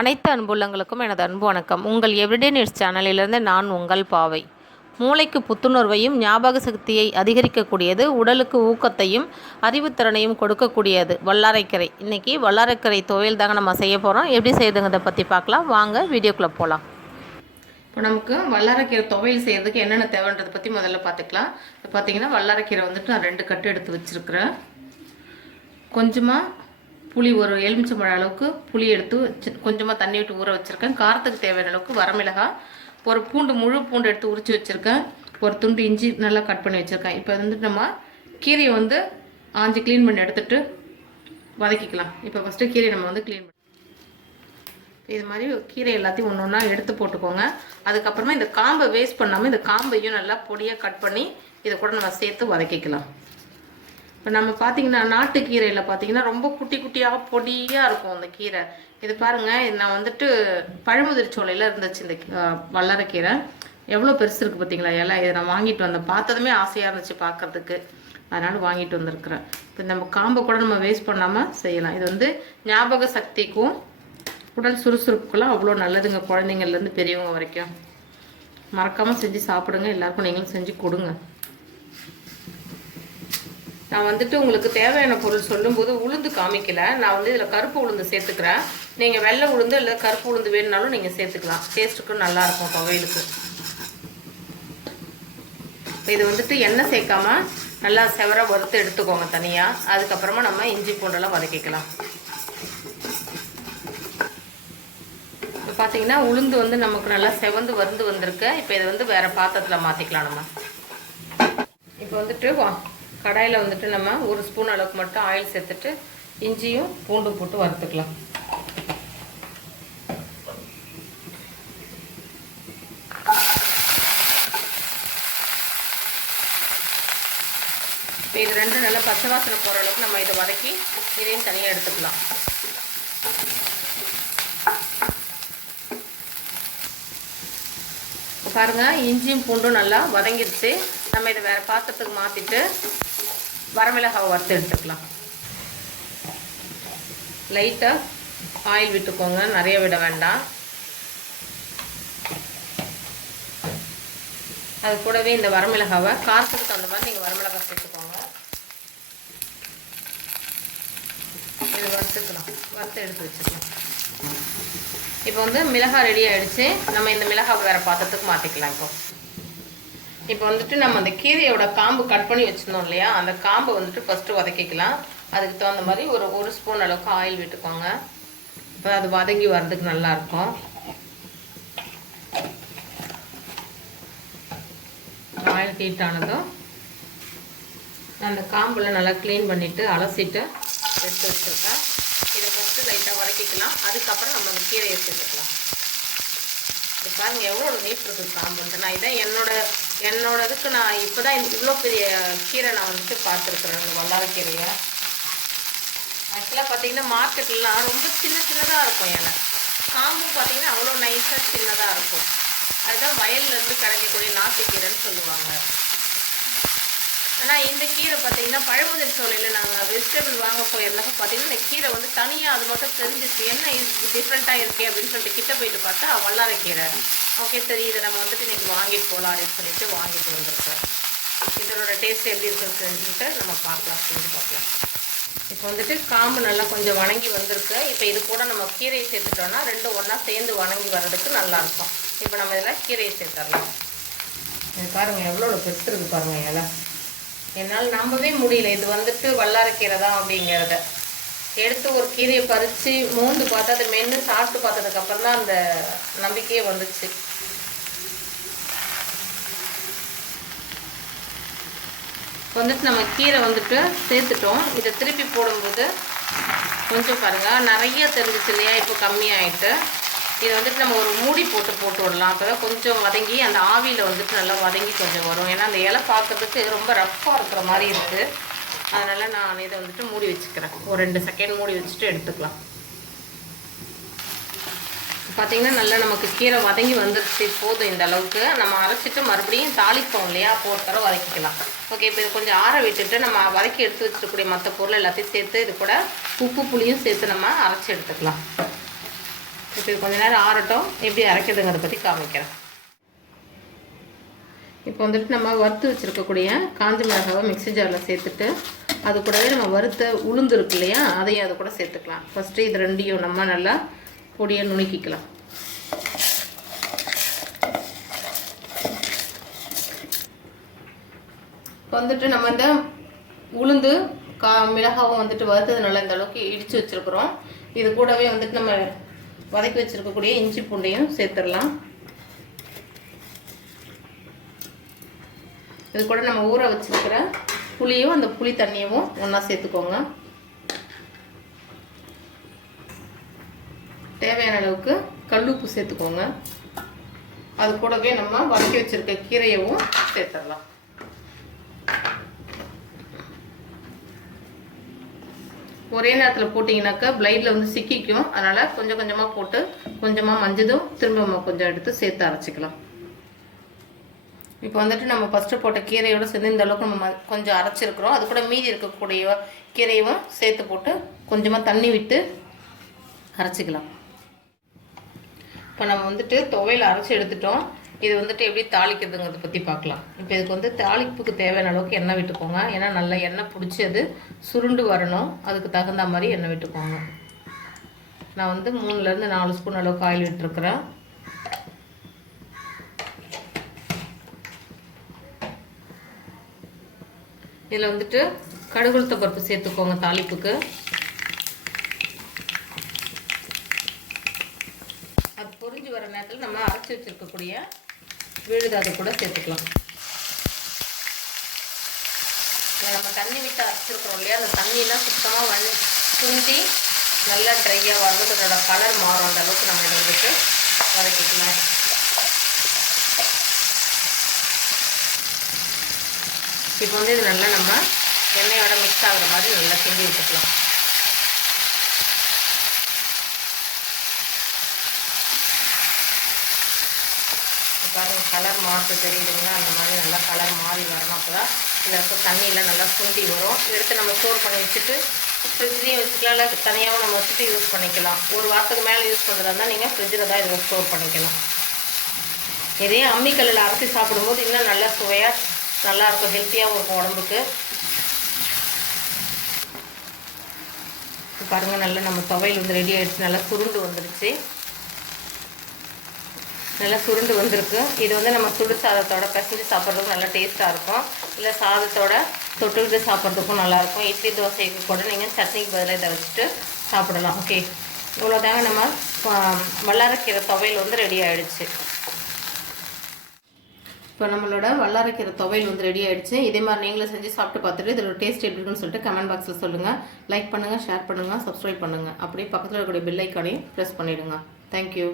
அனைத்து அன்புள்ளங்களுக்கும் எனது அன்பு வணக்கம். உங்கள் எவ்ரிடே நியூஸ் சேனலிலிருந்து நான் உங்கள் பாவை. மூளைக்கு புத்துணர்வையும் ஞாபக சக்தியை அதிகரிக்கக்கூடியது, உடலுக்கு ஊக்கத்தையும் அறிவுத்திறனையும் கொடுக்கக்கூடியது வல்லாரைக்கீரை. இன்றைக்கி வல்லாரைக்கீரை துவையல் தாங்க நம்ம செய்ய போகிறோம். எப்படி செய்யுதுங்கிறத பற்றி பார்க்கலாம். வாங்க வீடியோக்குள்ளே போகலாம். இப்போ நமக்கு வல்லாரைக்கீரை துவையல் செய்கிறதுக்கு என்னென்ன தேவைன்றதை பற்றி முதல்ல பார்த்துக்கலாம். இப்போ பார்த்தீங்கன்னா வல்லாரைக்கீரை வந்துட்டு நான் 2 கட்டு எடுத்து வச்சுருக்கிறேன். கொஞ்சமாக புளி, ஒரு எலுமிச்சம்பழம் அளவுக்கு புளி எடுத்து கொஞ்சமாக தண்ணி விட்டு ஊற வச்சுருக்கேன். காரத்துக்கு தேவையான அளவுக்கு வரமிளகாய், ஒரு பூண்டு, முழு பூண்டு எடுத்து உரித்து வச்சுருக்கேன். ஒரு துண்டு இஞ்சி நல்லா கட் பண்ணி வச்சுருக்கேன். இப்போ வந்துட்டு நம்ம கீரையை வந்து ஆஞ்சி க்ளீன் பண்ணி எடுத்துகிட்டு வதக்கிக்கலாம். இப்போ ஃபஸ்ட்டு கீரையை நம்ம வந்து க்ளீன் பண்ணி இது மாதிரி கீரை எல்லாத்தையும் ஒன்று ஒன்றா எடுத்து போட்டுக்கோங்க. அதுக்கப்புறமா இந்த காம்பை வேஸ்ட் பண்ணாமல் இந்த காம்பையும் நல்லா பொடியாக கட் பண்ணி இதை கூட நம்ம சேர்த்து வதக்கிக்கலாம். இப்போ நம்ம பார்த்திங்கன்னா நாட்டுக்கீரையில் பார்த்திங்கன்னா ரொம்ப குட்டி குட்டியாக பொடியாக இருக்கும் அந்த கீரை. இது பாருங்கள், நான் வந்துட்டு பழமுதிர் சோலையில் இருந்துச்சு இந்த வல்லாரைக்கீரை. எவ்வளோ பெருசு இருக்குது பார்த்திங்களா இலை. இதை நான் வாங்கிட்டு வந்தேன். பார்த்ததுமே ஆசையாக இருந்துச்சு பார்க்குறதுக்கு, அதனால் வாங்கிட்டு வந்திருக்கிறேன். இப்போ நம்ம காம்பை கூட நம்ம வேஸ்ட் பண்ணாமல் செய்யலாம். இது வந்து ஞாபக சக்திக்கும் உடல் சுறுசுறுப்புக்கெல்லாம் அவ்வளோ நல்லதுங்க. குழந்தைங்கள்லேருந்து பெரியவங்க வரைக்கும் மறக்காமல் செஞ்சு சாப்பிடுங்க. எல்லாருக்கும் நீங்களும் செஞ்சு கொடுங்க. நான் வந்துட்டு உங்களுக்கு தேவையான பொருள் சொல்லும்போது உளுந்து காமிக்கல. நான் வந்து இதில் கருப்பு உளுந்து சேர்த்துக்கிறேன். நீங்கள் வெள்ளை உளுந்து இல்லை கருப்பு உளுந்து வேணுனாலும் நீங்கள் சேர்த்துக்கலாம். டேஸ்ட்டுக்கும் நல்லாயிருக்கும் துவையலுக்கு. இது வந்துட்டு எண்ணெய் சேர்க்காம நல்லா செவர வறுத்து எடுத்துக்கோங்க தனியாக. அதுக்கப்புறமா நம்ம இஞ்சி பூண்டெல்லாம் வதக்கிக்கலாம். இப்போ பார்த்தீங்கன்னா உளுந்து வந்து நமக்கு நல்லா செவந்து வறுந்து வந்திருக்கு. இப்போ இதை வந்து வேறு பாத்திரத்தில் மாற்றிக்கலாம். நம்ம இப்போ வந்துட்டு கடாயில் வந்துட்டு நம்ம 1 ஸ்பூன் அளவுக்கு மட்டும் ஆயில் சேர்த்துட்டு இஞ்சியும் பூண்டும் போட்டு வறுத்துக்கலாம். இப்போ இது 2 நல்லா பச்சை வாசனை போகிற அளவுக்கு நம்ம இதை வதக்கி இதையும் தனியாக எடுத்துக்கலாம். பாருங்கள், இஞ்சியும் பூண்டும் நல்லா வதங்கிடுச்சு. நம்ம இதை வேறு பாத்திரத்துக்கு மாற்றிட்டு வரமிளகாவை வறுத்து எடுத்துக்கலாம். லைட்டாக ஆயில் விட்டுக்கோங்க, நிறைய விட வேண்டாம். அது கூடவே இந்த வரமிளகாவை காரத்துக்கு தகுந்த மாதிரி நீங்கள் வரமிளகாய் சேர்த்துக்கோங்க. இது வறுத்துக்கலாம், வறுத்து எடுத்து வச்சுக்கலாம். இப்போ வந்து மிளகாய் ரெடி ஆகிடுச்சு. நம்ம இந்த மிளகாவை வேறு பாத்திரத்துக்கு மாற்றிக்கலாம். இப்போ வந்துட்டு நம்ம அந்த கீரையோட காம்பு கட் பண்ணி வச்சுருந்தோம் இல்லையா, அந்த காம்பை வந்துட்டு ஃபஸ்ட்டு வதக்கிக்கலாம். அதுக்கு தகுந்த மாதிரி ஒரு ஸ்பூன் அளவுக்கு ஆயில் விட்டுக்கோங்க. இப்போ அது வதங்கி வர்றதுக்கு நல்லாயிருக்கும். ஆயில் ஹீட் ஆனதும் அந்த காம்பில் நல்லா க்ளீன் பண்ணிவிட்டு அலசிட்டு எடுத்து வச்சுருக்கேன். இதை ஃபஸ்ட்டு லைட்டாக வதக்கிக்கலாம். அதுக்கப்புறம் நம்ம அந்த கீரையை சேர்த்துக்கலாம். இப்போ பாருங்கள் எவ்வளோ நீட் இருக்குது காம்புன்ட்டு. நான் இதான் என்னோடதுக்கு நான் இப்போ தான் இவ்வளோ பெரிய கீரை நான் வந்துட்டு பார்த்துருக்குறேன். இந்த வல்லாரைக்கீரையை ஆக்சுவலாக பார்த்தீங்கன்னா மார்க்கெட்லாம் ரொம்ப சின்னதாக இருக்கும். இலை காம்பும் பார்த்தீங்கன்னா அவ்வளோ நைஸாக சின்னதாக இருக்கும். அதுதான் வயல்லேருந்து கிடைக்கக்கூடிய நாட்டுக்கீரைன்னு சொல்லுவாங்க. ஆனால் இந்த கீரை பார்த்தீங்கன்னா பழமுதிர் சோலையில் நாங்கள் வெஜிடபிள் வாங்க போயிருந்தப்போ பார்த்தீங்கன்னா இந்த கீரை வந்து தனியாக அது மட்டும் தெரிஞ்சிச்சு. என்ன இது டிஃப்ரெண்ட்டாக இருக்கே அப்படின்னு சொல்லிட்டு கிட்ட போயிட்டு பார்த்தா வல்லாரைக்கீரை. ஓகே, சரி இதை நம்ம வந்துட்டு இன்றைக்கி வாங்கிட்டு போகலாம் அப்படின்னு சொல்லிட்டு வாங்கிட்டு வந்திருக்கோம். இதனோட டேஸ்ட் எப்படி இருக்குன்னு சொல்லிட்டு நம்ம பார்க்கலாம், செஞ்சு பார்க்கலாம். இப்போ வந்துட்டு காம்பு நல்லா கொஞ்சம் வணங்கி வந்திருக்கு. இப்போ இது கூட நம்ம கீரையை சேர்த்துட்டோம்னா 2 ஒன்றா சேர்ந்து வணங்கி வர்றதுக்கு நல்லாயிருக்கும். இப்போ நம்ம இதில் கீரையை சேர்த்துடலாம். இது பாருங்கள் எவ்வளோ பெருசு இருக்குது பாருங்கள் இலை. என்னால் நம்பவே முடியல இது வந்துட்டு வல்லாரைக்கீரை தான் அப்படிங்கிறத. எடுத்து ஒரு கீரையை பறித்து மோந்து பார்த்தா அதை மென்று சாப்பிட்டு பார்த்ததுக்கப்புறம் தான் அந்த நம்பிக்கையே வந்துச்சு. வந்துட்டு நம்ம கீரை வந்துட்டு சேர்த்துட்டோம். இதை திருப்பி போடும்போது கொஞ்சம் பாருங்கள் நிறைய தெரிஞ்சிச்சு இல்லையா, இப்போ கம்மியாகிட்டு. இதை வந்துட்டு நம்ம ஒரு மூடி போட்டு விடலாம். அப்போ தான் கொஞ்சம் வதங்கி அந்த ஆவியில் வந்துட்டு நல்லா வதங்கி கொஞ்சம் வரும். ஏன்னா அந்த இலை பார்க்கறதுக்கு ரொம்ப ரஃப்பாக இருக்கிற மாதிரி இருக்குது. அதனால் நான் இதை வந்துட்டு மூடி வச்சுக்கிறேன். ஒரு 2 செகண்ட் மூடி வச்சுட்டு எடுத்துக்கலாம். பார்த்திங்கன்னா நல்லா நமக்கு கீரை வதங்கி வந்துடுச்சு. போதும் இந்த அளவுக்கு. நம்ம அரைச்சிட்டு மறுபடியும் தாளிப்போம் இல்லையா, அப்போ ஒரு தடவை வதக்கிக்கலாம். ஓகே, இப்போ இது கொஞ்சம் ஆற விட்டுட்டு நம்ம வதக்கி எடுத்து வச்சுருக்கக்கூடிய மற்ற பொருள் எல்லாத்தையும் சேர்த்து இது கூட உப்பு புளியும் சேர்த்து நம்ம அரைச்சி எடுத்துக்கலாம். இப்போ இது கொஞ்ச நேரம் ஆறட்டும், எப்படி அரைக்கிறதுங்கிறத பற்றி காமிக்கிறேன். இப்போ வந்துட்டு நம்ம வறுத்து வச்சுருக்கக்கூடிய காஞ்ச மிளகாவை மிக்ஸி ஜாரில் சேர்த்துட்டு அது கூடவே நம்ம வறுத்த உளுந்து இருக்கு இல்லையா, அதையும் அது கூட சேர்த்துக்கலாம். ஃபஸ்ட்டு இது ரெண்டையும் நம்ம நல்லா பொடியை நுணுக்கிக்கலாம். இப்போ வந்துட்டு நம்ம இந்த உளுந்து மிளகாவும் வந்துட்டு வறுத்தது நல்லா இந்த அளவுக்கு இடித்து வச்சுருக்குறோம். இது கூடவே வந்துட்டு நம்ம வதக்கி வச்சுருக்கக்கூடிய இஞ்சி பூண்டையும் சேர்த்துடலாம். இது கூட நம்ம ஊற வச்சுருக்கிற புளியும் அந்த புளி தண்ணியவும் ஒன்றா சேர்த்துக்கோங்க. தேவையான அளவுக்கு கல்லுப்பு சேர்த்துக்கோங்க. அது கூடவே நம்ம வதக்கி வச்சுருக்க கீரையவும் சேர்த்துடலாம். ஒரே நேரத்தில் போட்டிங்கனாக்கா பிளைடில் வந்து சிக்கிக்கும். அதனால் கொஞ்சம் கொஞ்சமாக போட்டு கொஞ்சமாக மஞ்சதும் திரும்ப கொஞ்சம் எடுத்து சேர்த்து அரைச்சிக்கலாம். இப்போ வந்துட்டு நம்ம ஃபஸ்ட்டு போட்ட கீரையோடு சேர்ந்து இந்த அளவுக்கு நம்ம கொஞ்சம் அரைச்சிருக்கிறோம். அது கூட மீதி இருக்கக்கூடிய கீரையும் சேர்த்து போட்டு கொஞ்சமாக தண்ணி விட்டு அரைச்சிக்கலாம். இப்போ நம்ம வந்துட்டு துவையல் அரைச்சி எடுத்துட்டோம். இது வந்துட்டு எப்படி தாளிக்கிறதுங்கிறத பற்றி பார்க்கலாம். இப்போ இதுக்கு வந்து தாளிப்புக்கு தேவையான அளவுக்கு எண்ணெய் விட்டுக்கோங்க. ஏன்னா நல்லா எண்ணெய் பிடிச்சி அது சுருண்டு வரணும். அதுக்கு தகுந்த மாதிரி எண்ணெய் விட்டுக்கோங்க. நான் வந்து 3லேருந்து 4 ஸ்பூன் அளவுக்கு ஆயில் விட்டுருக்குறேன். இதில் வந்துட்டு கடுகுளுத்த பருப்பு சேர்த்துக்கோங்க தாளிப்புக்கு. அது பொரிஞ்சு வர நேரத்தில் நம்ம அரைச்சி வச்சுருக்கக்கூடிய விழுது அதை கூட சேர்த்துக்கலாம். நம்ம தண்ணி விட்டு அரைச்சிருக்கிறோம் இல்லையா, அந்த தண்ணியெலாம் சுத்தமாக சுண்டி நல்லா ட்ரையாக வர்றதோட கலர் மாறும். அந்த அளவுக்கு நம்ம இதை வந்துட்டு வதக்கிக்கலாம். இப்போ வந்து இது நல்லா நம்ம எண்ணெயோட மிக்ஸ் ஆகுற மாதிரி நல்லா கிண்டி விட்டுக்கலாம். பாருங்கள், கலர் மாற்று தெரியுதுங்களா? அந்த மாதிரி நல்லா கலர் மாறி வரணும். அப்போ தான் இதில் இருக்க தண்ணியெலாம் நல்லா சுண்டி வரும். எடுத்து நம்ம ஸ்டோர் பண்ணி வச்சுட்டு ஃப்ரிட்ஜ்லேயும் வச்சுக்கலாம், இல்லை தனியாகவும் நம்ம வச்சுட்டு யூஸ் பண்ணிக்கலாம். ஒரு வாரத்துக்கு மேலே யூஸ் பண்ணுறதா இருந்தால் நீங்கள் ஃப்ரிட்ஜில் தான் இதை ஸ்டோர் பண்ணிக்கலாம். இதே அம்மிக்கல்லில் அரைச்சி சாப்பிடும்போது இன்னும் நல்லா சுவையாக நல்லாயிருக்கும், ஹெல்த்தியாகவும் இருக்கும் உடம்புக்கு. பாருங்கள், நல்லா நம்ம துவையல் வந்து ரெடி ஆகிடுச்சு. நல்லா சுருண்டு வந்துடுச்சு. நல்லா சுருண்டு வந்திருக்கு. இது வந்து நம்ம சுடு சாதத்தோட பிசைஞ்சு சாப்பிட்றதுக்கும் நல்லா டேஸ்ட்டாக இருக்கும். இல்லை சாதத்தோட தொட்டுக்கிட்டு சாப்பிட்றதுக்கும் நல்லாயிருக்கும். இட்லி தோசைக்கு கூட நீங்கள் சட்னிக்கு பதிலாக இதை வச்சுட்டு சாப்பிடலாம். ஓகே, இவ்வளோதாங்க நம்ம வல்லாரை கீரை துவையல் வந்து ரெடி ஆகிடுச்சு. இப்போ நம்மளோட வல்லாரை கீரை துவையல் வந்து ரெடி ஆகிடுச்சு. இதே மாதிரி நீங்களும் செஞ்சு சாப்பிட்டு பார்த்துட்டு இதோட டேஸ்ட் எப்படி இருக்குன்னு சொல்லிட்டு கமெண்ட் பாக்ஸில் சொல்லுங்கள். லைக் பண்ணுங்கள், ஷேர் பண்ணுங்கள், சப்ஸ்கிரைப் பண்ணுங்கள். அப்படியே பக்கத்தில் இருக்கக்கூடிய பெல் ஐக்கானையும் ப்ரெஸ் பண்ணிவிடுங்க. தேங்க்யூ.